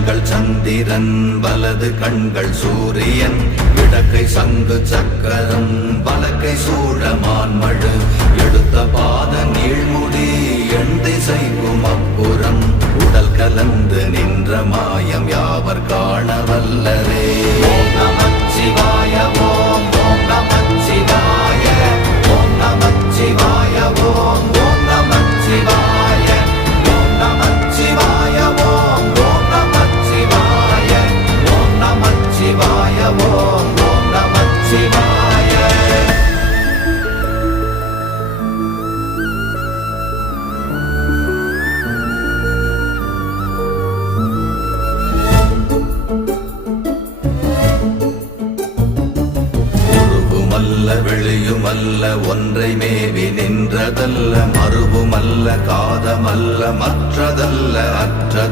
கண்கள் சந்திரன் வலது கண்கள் சூரியன் இடக்கை சங்கு சக்கரம் வலக்கை சூழமான்மழு எடுத்த பாத நீழ்முடி எண் திசைக்கும் அப்புறம் உடல் கலந்து நின்ற மாயம் யாவர் காண வல்லரே. ஓம் நமச்சிவாய ஓம் ஓம் நமச்சிவாய ஓம் நமச்சிவாய ஓம் ஓம் நமச்சிவாய ஓம் நமச்சிவாய ஓம் ஓம் நமச்சிவாய ஓம் நமச்சிவாய ஓம் ஓம் நமச்சிவாய. வெளியுமல்ல ஒன்றை மேவி நின்றதல்ல மறுவுமல்ல காதமல்ல மற்றதல்ல அற்றதல்ல